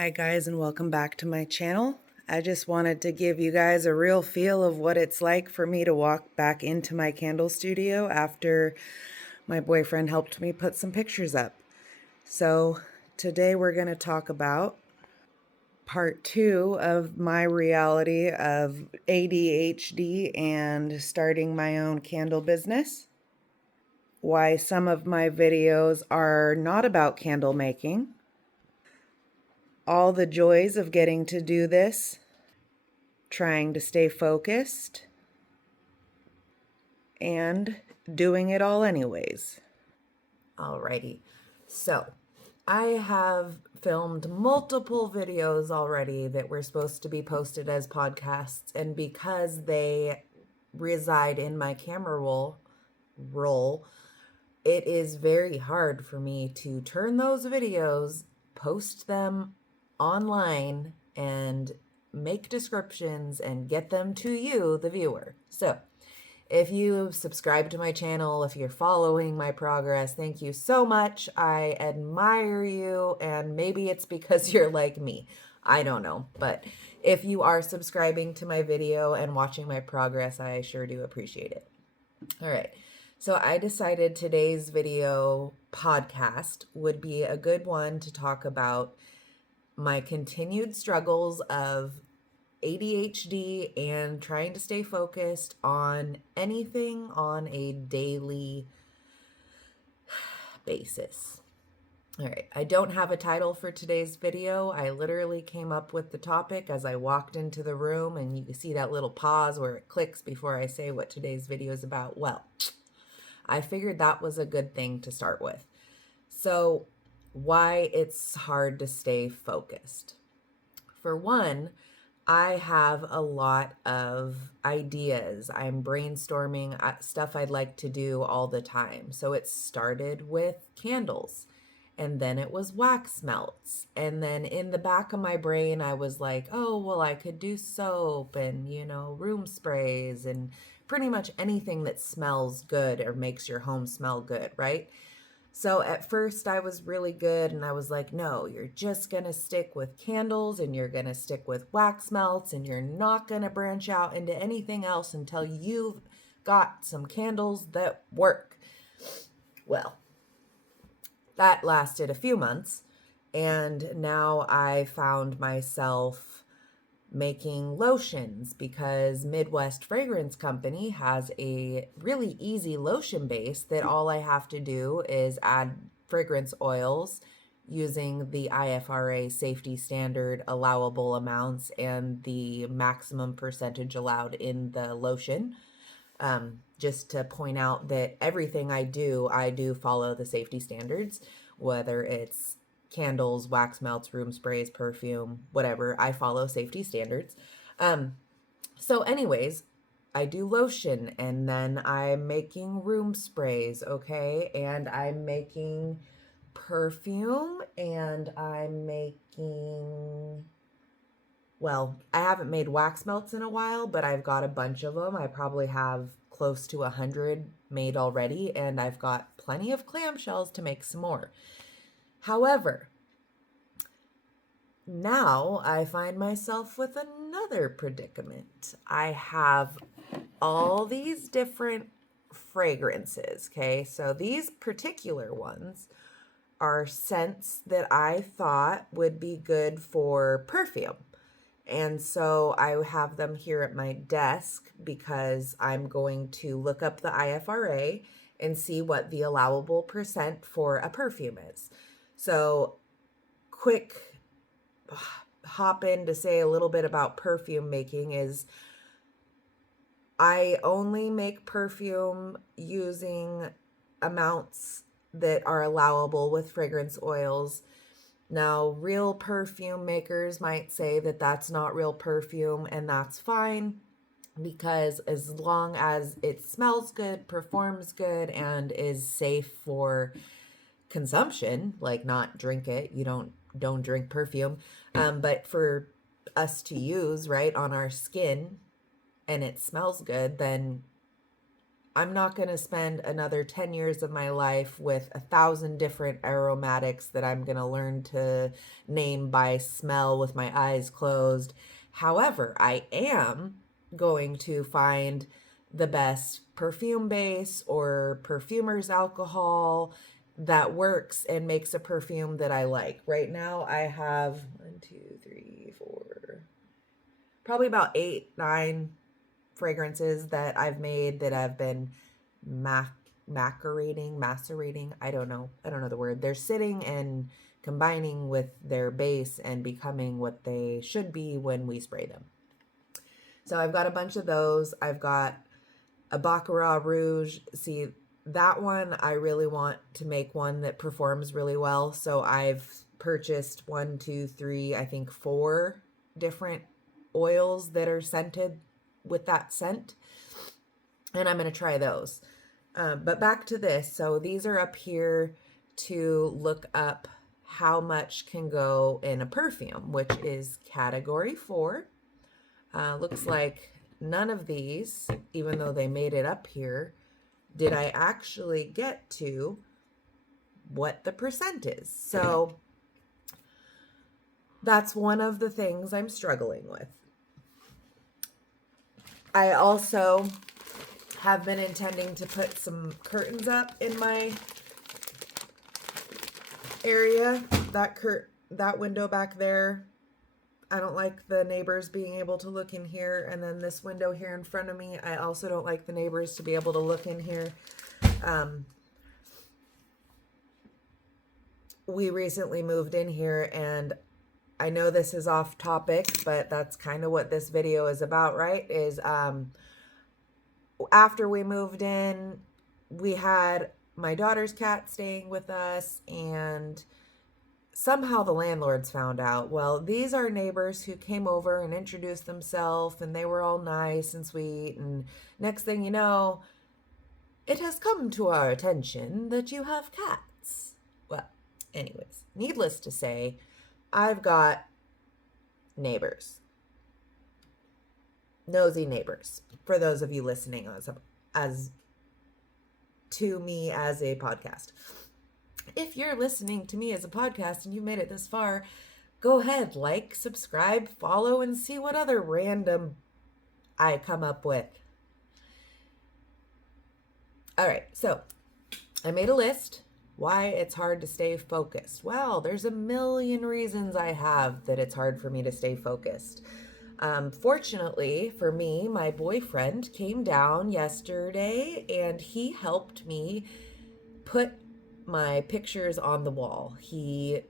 Hi guys, and welcome back to my channel. I just wanted to give you guys a real feel of what it's like for me to walk back into my candle studio after my boyfriend helped me put some pictures up. So today we're going to talk about part 2 of my reality of ADHD and starting my own candle business. Why some of my videos are not about candle making. All the joys of getting to do this, trying to stay focused, and doing it all anyways. Alrighty, so I have filmed multiple videos already that were supposed to be posted as podcasts, and because they reside in my camera roll, it is very hard for me to turn those videos, post them online, and make descriptions and get them to you, the viewer. So if you subscribe to my channel, if you're following my progress, thank you so much. I admire you, and maybe it's because you're like me. I don't know, but if you are subscribing to my video and watching my progress, I sure do appreciate it. All right. So I decided today's video podcast would be a good one to talk about my continued struggles of ADHD and trying to stay focused on anything on a daily basis. All right, I don't have a title for today's video. I literally came up with the topic as I walked into the room, and you can see that little pause where it clicks before I say what today's video is about. Well, I figured that was a good thing to start with. So, why it's hard to stay focused. For one, I have a lot of ideas. I'm brainstorming stuff I'd like to do all the time. So it started with candles, and then it was wax melts. And then in the back of my brain, I was like, oh, well, I could do soap and, room sprays and pretty much anything that smells good or makes your home smell good, right? So at first I was really good, and I was like, no, you're just going to stick with candles and you're going to stick with wax melts, and you're not going to branch out into anything else until you've got some candles that work. Well, that lasted a few months, and now I found myself making lotions because Midwest Fragrance Company has a really easy lotion base that all I have to do is add fragrance oils using the IFRA safety standard allowable amounts and the maximum percentage allowed in the lotion. Just to point out that everything I do follow the safety standards, whether it's candles, wax melts, room sprays, perfume, whatever. I follow safety standards. So anyways, I do lotion, and then I'm making room sprays, okay? And I'm making perfume, and I'm making, well, I haven't made wax melts in a while, but I've got a bunch of them. I probably have close to 100 made already, and I've got plenty of clamshells to make some more. However, now I find myself with another predicament. I have all these different fragrances, okay? So these particular ones are scents that I thought would be good for perfume. And so I have them here at my desk because I'm going to look up the IFRA and see what the allowable percent for a perfume is. So, quick hop in to say a little bit about perfume making is I only make perfume using amounts that are allowable with fragrance oils. Now, real perfume makers might say that that's not real perfume, and that's fine, because as long as it smells good, performs good, and is safe for consumption, like not drink it, you don't drink perfume, but for us to use right on our skin and it smells good, then I'm not going to spend another 10 years of my life with 1,000 different aromatics that I'm going to learn to name by smell with my eyes closed. However, I am going to find the best perfume base or perfumer's alcohol that works and makes a perfume that I like. Right now, I have 1, 2, 3, 4, probably about 8, 9 fragrances that I've made that have been macerating. I don't know the word. They're sitting and combining with their base and becoming what they should be when we spray them. So I've got a bunch of those. I've got a Baccarat Rouge. See, that one I really want to make one that performs really well. So I've purchased 1, 2, 3, I think 4 different oils that are scented with that scent, and I'm going to try those. But back to this. So these are up here to look up how much can go in a perfume, which is category 4. Looks like none of these, even though they made it up here, did I actually get to what the percent is. So that's one of the things I'm struggling with. I also have been intending to put some curtains up in my area. That window back there, I don't like the neighbors being able to look in here. And then this window here in front of me, I also don't like the neighbors to be able to look in here. We recently moved in here, and I know this is off topic, but that's kind of what this video is about, right? Is after we moved in, we had my daughter's cat staying with us, and somehow the landlords found out. Well, these are neighbors who came over and introduced themselves, and they were all nice and sweet, and next thing you know, it has come to our attention that you have cats. Well, anyways, needless to say, I've got neighbors. Nosy neighbors, for those of you listening as to me as a podcast. If you're listening to me as a podcast and you made it this far, go ahead, like, subscribe, follow, and see what other random I come up with. All right, so I made a list. Why it's hard to stay focused. Well, there's a million reasons I have that it's hard for me to stay focused. Fortunately for me, my boyfriend came down yesterday and he helped me put my pictures on the wall. He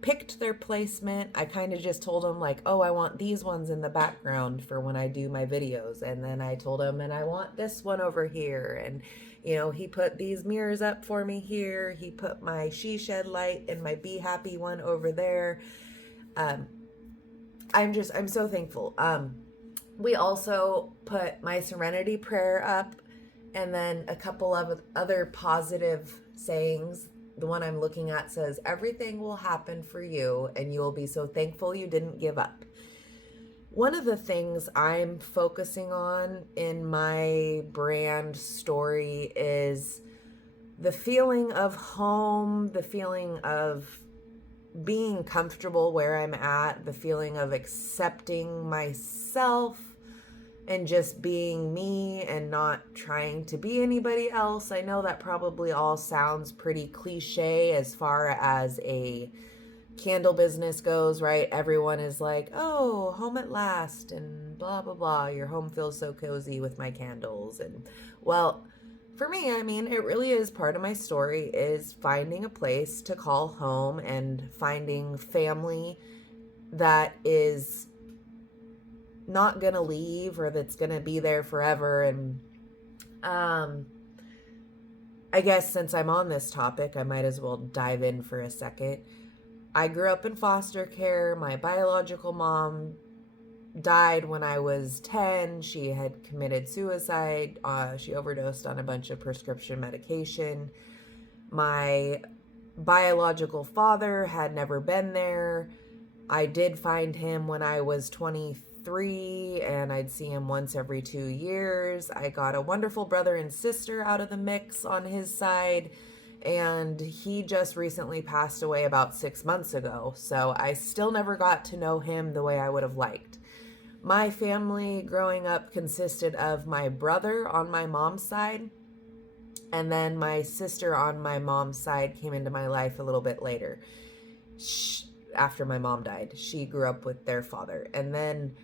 picked their placement. I kind of just told him like, oh, I want these ones in the background for when I do my videos. And then I told him, and I want this one over here. And, you know, he put these mirrors up for me here. He put my she shed light and my be happy one over there. I'm so thankful. We also put my serenity prayer up, and then a couple of other positive sayings. The one I'm looking at says, everything will happen for you and you will be so thankful you didn't give up. One of the things I'm focusing on in my brand story is the feeling of home, the feeling of being comfortable where I'm at, the feeling of accepting myself and just being me and not trying to be anybody else. I know that probably all sounds pretty cliche as far as a candle business goes, right? Everyone is like, oh, home at last and blah, blah, blah. Your home feels so cozy with my candles. And well, for me, I mean, it really is part of my story is finding a place to call home and finding family that is not gonna leave or that's gonna be there forever. And I guess since I'm on this topic, I might as well dive in for a second. I grew up in foster care. My biological mom died when I was 10. She had committed suicide. She overdosed on a bunch of prescription medication. My biological father had never been there. I did find him when I was 23 3, and I'd see him once every 2 years. I got a wonderful brother and sister out of the mix on his side, and he just recently passed away about 6 months ago, so I still never got to know him the way I would have liked. My family growing up consisted of my brother on my mom's side, and then my sister on my mom's side came into my life a little bit later. After my mom died, she grew up with their father. And then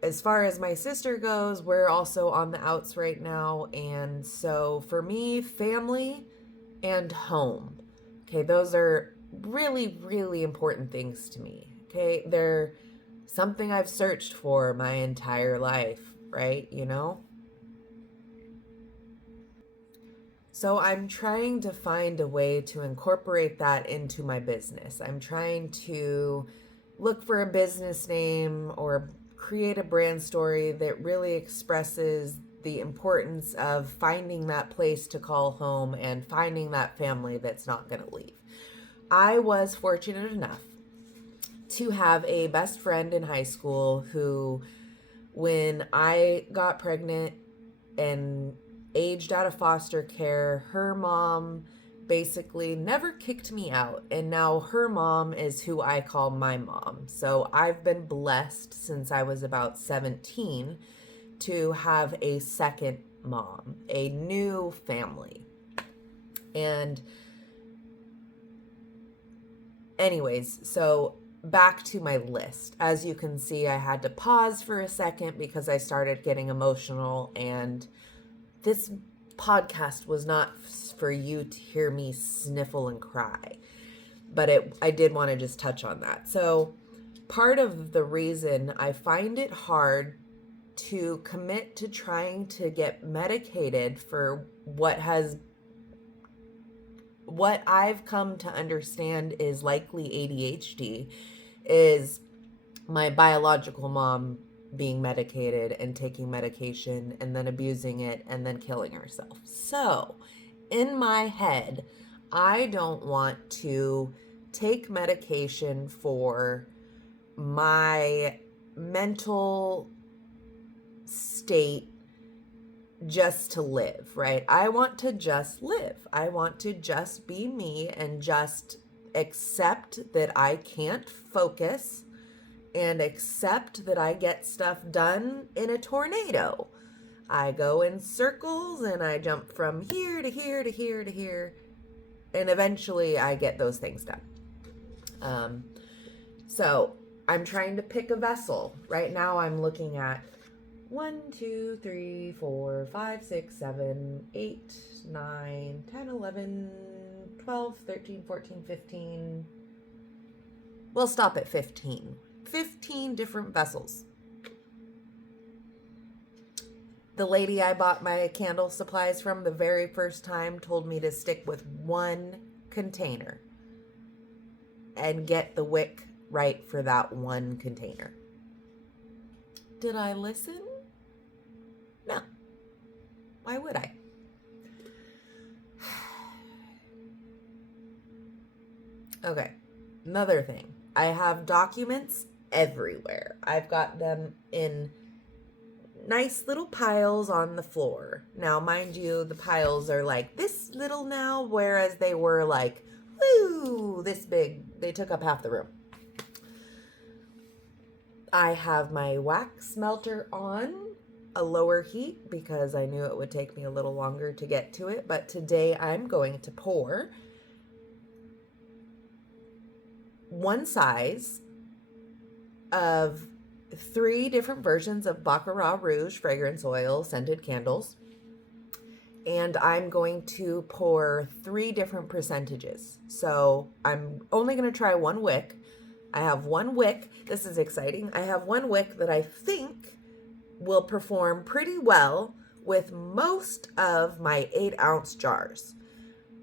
as far as my sister goes, we're also on the outs right now. And so for me, family and home, okay, those are really, really important things to me. Okay, they're something I've searched for my entire life, right? You know? So I'm trying to find a way to incorporate that into my business. I'm trying to look for a business name or create a brand story that really expresses the importance of finding that place to call home and finding that family that's not going to leave. I was fortunate enough to have a best friend in high school who, when I got pregnant and aged out of foster care, her mom basically never kicked me out. And now her mom is who I call my mom. So I've been blessed since I was about 17 to have a second mom, a new family. And anyways, so back to my list. As you can see, I had to pause for a second because I started getting emotional, and this podcast was not for you to hear me sniffle and cry, but I did want to just touch on that. So part of the reason I find it hard to commit to trying to get medicated for what I've come to understand is likely ADHD is my biological mom being medicated and taking medication and then abusing it and then killing herself. So in my head, I don't want to take medication for my mental state just to live, right? I want to just live. I want to just be me and just accept that I can't focus and accept that I get stuff done in a tornado. I go in circles and I jump from here to here to here to here, and eventually I get those things done. So I'm trying to pick a vessel. Right now I'm looking at 1, 2, 3, 4, 5, 6, 7, 8, 9, 10, 11, 12, 13, 14, 15. We'll stop at 15. 15 different vessels. The lady I bought my candle supplies from the very first time told me to stick with one container and get the wick right for that one container. Did I listen? No. Why would I? Okay, another thing. I have documents everywhere. I've got them in nice little piles on the floor. Now, mind you, the piles are like this little now, whereas they were like, woo, this big. They took up half the room. I have my wax melter on a lower heat because I knew it would take me a little longer to get to it. But today I'm going to pour one size of 3 different versions of Baccarat Rouge fragrance oil scented candles. And I'm going to pour 3 different percentages. So I'm only going to try one wick. I have one wick. This is exciting. I have one wick that I think will perform pretty well with most of my 8-ounce jars.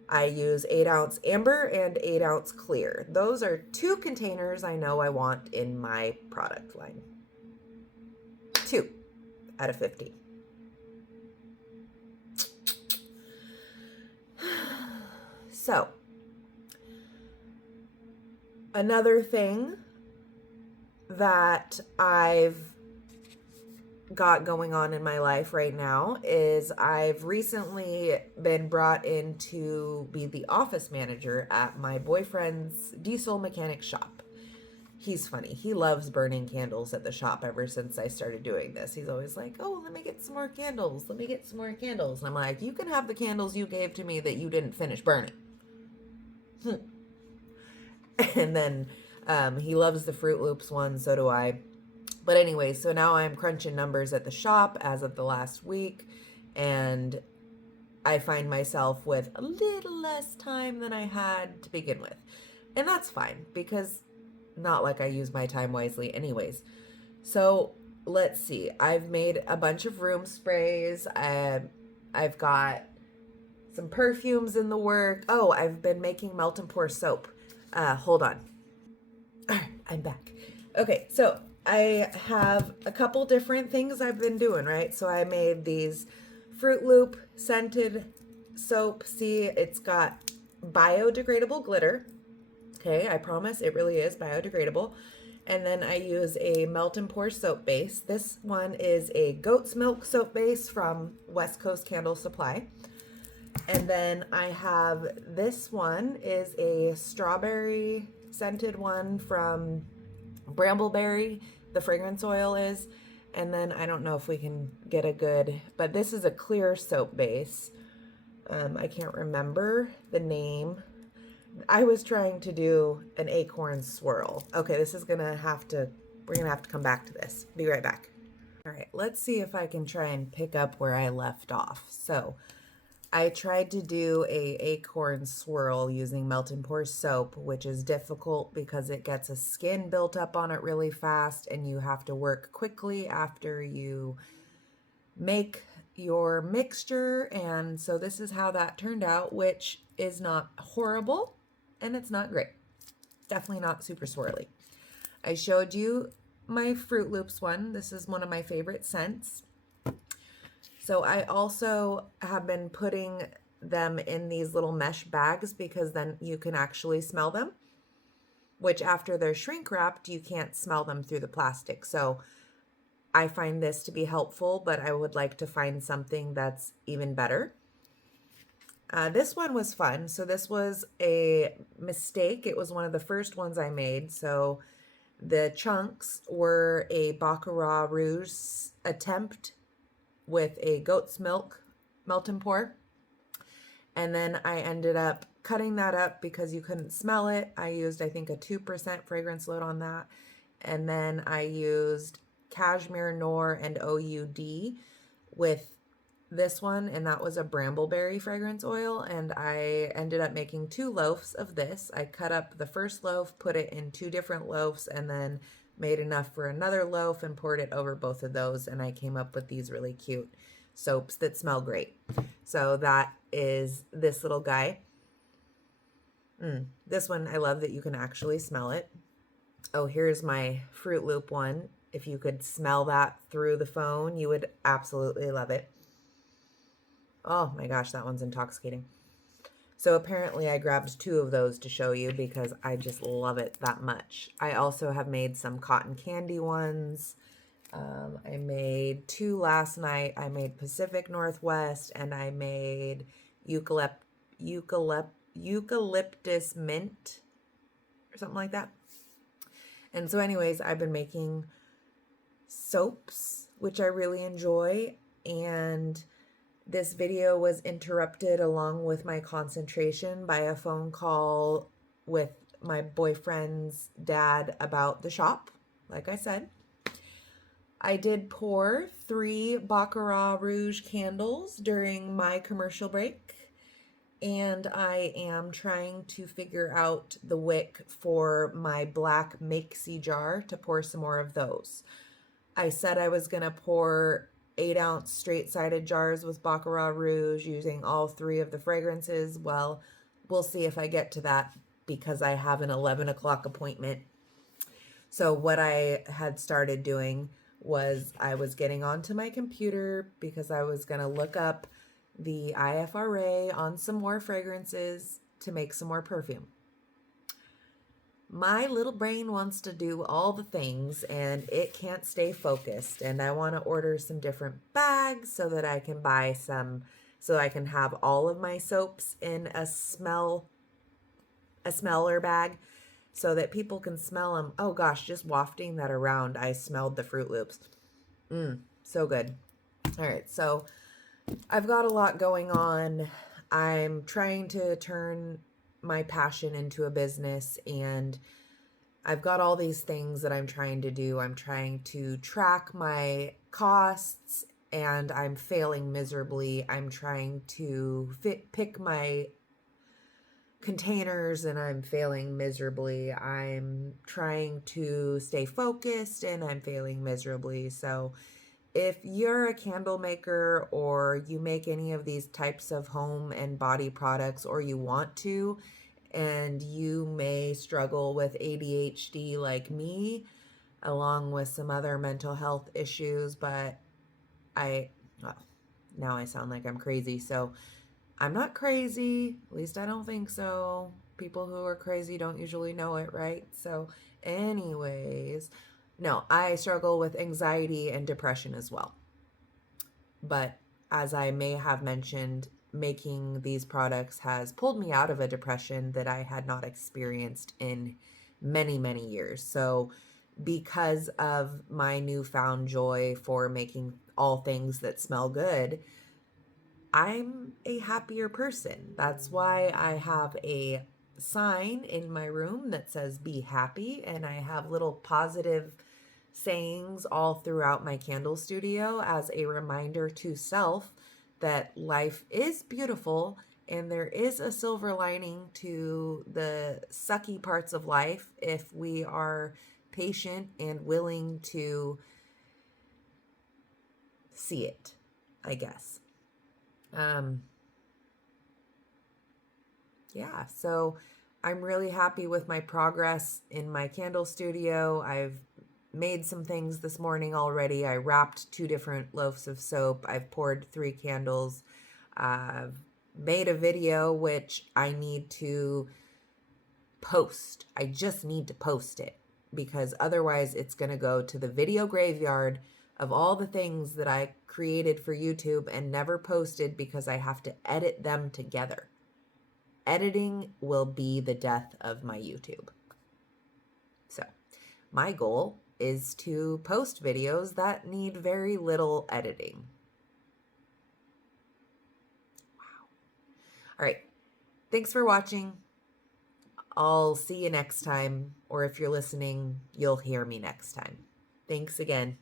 I use 8-ounce amber and 8-ounce clear. Those are 2 containers I know I want in my product line. 2 out of 15. So, another thing that I've got going on in my life right now is I've recently been brought in to be the office manager at my boyfriend's diesel mechanic shop. He's funny. He loves burning candles at the shop ever since I started doing this. He's always like, oh, let me get some more candles. Let me get some more candles. And I'm like, you can have the candles you gave to me that you didn't finish burning. And then he loves the Fruit Loops one. So do I. But anyway, so now I'm crunching numbers at the shop as of the last week. And I find myself with a little less time than I had to begin with. And that's fine because not like I use my time wisely anyways. So let's see. I've made a bunch of room sprays. I've got some perfumes in the work. Oh, I've been making melt and pour soap. Hold on. All right, I'm back. Okay, so I have a couple different things I've been doing, right? So I made these Fruit Loop scented soap. See, it's got biodegradable glitter. Okay, I promise it really is biodegradable. And then I use a melt and pour soap base. This one is a goat's milk soap base from West Coast Candle Supply. And then I have this one is a strawberry scented one from Brambleberry, the fragrance oil is. And then I don't know if we can get a good, but this is a clear soap base. I can't remember the name. I was trying to do an acorn swirl. Okay, this is gonna have to, we're gonna have to come back to this. Be right back. All right, let's see if I can try and pick up where I left off. So I tried to do a acorn swirl using melt and pour soap, which is difficult because it gets a skin built up on it really fast and you have to work quickly after you make your mixture. And so this is how that turned out, which is not horrible and it's not great. Definitely not super swirly. I showed you my Fruit Loops one. This is one of my favorite scents. So I also have been putting them in these little mesh bags because then you can actually smell them, which after they're shrink wrapped, you can't smell them through the plastic. So I find this to be helpful, but I would like to find something that's even better. This one was fun. So this was a mistake. It was one of the first ones I made. So the chunks were a Baccarat Rouge attempt with a goat's milk melt and pour. And then I ended up cutting that up because you couldn't smell it. I used, I think, a 2% fragrance load on that. And then I used Cashmere Noir and OUD with this one, and that was a Brambleberry fragrance oil. And I ended up making 2 loaves of this. I cut up the first loaf, put it in 2 different loaves, and then made enough for another loaf and poured it over both of those. And I came up with these really cute soaps that smell great. So that is this little guy. This one, I love that you can actually smell it. Oh, here's my Fruit Loop one. If you could smell that through the phone, you would absolutely love it. Oh my gosh, that one's intoxicating. So apparently I grabbed 2 of those to show you because I just love it that much. I also have made some cotton candy ones. I made 2 last night. I made Pacific Northwest and I made eucalyptus mint or something like that. And so anyways, I've been making soaps, which I really enjoy. And this video was interrupted along with my concentration by a phone call with my boyfriend's dad about the shop. Like I said, I did pour 3 Baccarat Rouge candles during my commercial break. And I am trying to figure out the wick for my black Makesy jar to pour some more of those. I said I was going to pour 8-ounce straight-sided jars with Baccarat Rouge using all 3 of the fragrances. Well, we'll see if I get to that because I have an 11 o'clock appointment. So what I had started doing was I was getting onto my computer because I was going to look up the IFRA on some more fragrances to make some more perfume. My little brain wants to do all the things and it can't stay focused. And I want to order some different bags so that I can buy some, so I can have all of my soaps in a smeller bag so that people can smell them. Oh gosh, just wafting that around, I smelled the Fruit Loops. So good. All right, so I've got a lot going on. I'm trying to turn my passion into a business, and I've got all these things that I'm trying to do. I'm trying to track my costs and I'm failing miserably. I'm trying to pick my containers and I'm failing miserably. I'm trying to stay focused and I'm failing miserably. So if you're a candle maker or you make any of these types of home and body products, or you want to, and you may struggle with ADHD like me, along with some other mental health issues, but well, now I sound like I'm crazy. So I'm not crazy. At least I don't think so. People who are crazy don't usually know it, right? So, anyways, no, I struggle with anxiety and depression as well. But as I may have mentioned, making these products has pulled me out of a depression that I had not experienced in many, many years. So, because of my newfound joy for making all things that smell good, I'm a happier person. That's why I have a sign in my room that says be happy, and I have little positive sayings all throughout my candle studio as a reminder to self that life is beautiful and there is a silver lining to the sucky parts of life if we are patient and willing to see it, I guess. Um, yeah, so I'm really happy with my progress in my candle studio. I've made some things this morning already. I wrapped 2 different loaves of soap. I've poured 3 candles. I've made a video, which I need to post. I just need to post it because otherwise it's going to go to the video graveyard of all the things that I created for YouTube and never posted because I have to edit them together. Editing will be the death of my YouTube. So, my goal is to post videos that need very little editing. Wow. All right. Thanks for watching. I'll see you next time, or if you're listening, you'll hear me next time. Thanks again.